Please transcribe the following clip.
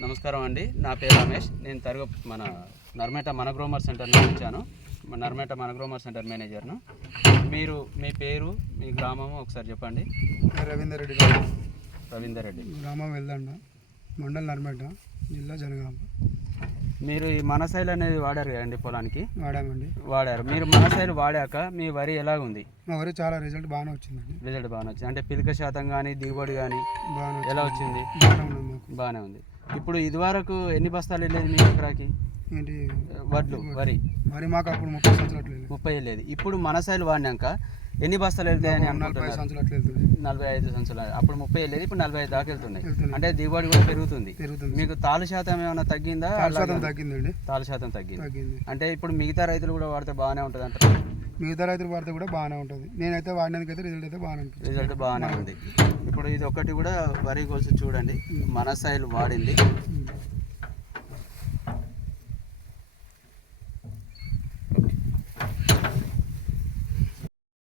నమస్కారం అండి. నా పేరు రమేష్. నేను తరుగు మన నర్మేట మన గ్రోమర్ సెంటర్ నుంచి వచ్చాను. నర్మేట మన గ్రోమర్ సెంటర్ మేనేజర్ను. మీరు మీ పేరు మీ గ్రామము ఒకసారి చెప్పండి. రవీందర్ రెడ్డి గారు. రవీందర్ రెడ్డి. గ్రామం వెల్దండ మండల్ నర్మేట జిల్లా జనగామ మీరు ఈ మనసైల్ అనేది వాడారు కదండి పొలానికి? వాడామండి. వాడారు. మీరు మనసైల్ వాడాక మీ వరి ఎలా ఉంది మా వరి చాలా రిజల్ట్ బాగానే వచ్చిందండి. రిజల్ట్ బాగానే వచ్చింది. అంటే పిలిక శాతం కానీ దిగుబడి కానీ బాగానే ఎలా వచ్చింది. బాగానే ఉంది. ఇప్పుడు ఇదివరకు ఎన్ని బస్తాలు వెళ్ళేది మీ ఎకరాకి? ఏంటి? వడ్లు వరి. వరి మాకు అప్పుడు ముప్పై వెళ్ళేది. ముప్పై వెళ్ళేది. ఇప్పుడు మనసైలు వాడినాక ఎన్ని బస్తాలు వెళ్తాయని నలభై సంచులు ఐదు సంవత్సరాలు అప్పుడు ముప్పై వెళ్ళేది ఇప్పుడు నలభై ఐదు దాకా వెళ్తున్నాయి. అంటే దిగుబడి కూడా పెరుగుతుంది. మీకు తాలు శాతం ఏమైనా తగ్గిందా? తగ్గిందండి. తాలు శాతం తగ్గింది. అంటే ఇప్పుడు మిగతా రైతులు కూడా వాడితే బాగానే ఉంటుంది అంటారు మిగతా రైతులు వాడితే కూడా బాగానే ఉంటుంది. నేనైతే వాడినందుకైతే రిజల్ట్ అయితే బాగానే అనిపించింది. రిజల్ట్ బాగానే ఉంది. ఇప్పుడు ఇది ఒకటి కూడా వరి గొలుసు చూడండి. మన సైల్ వాడింది.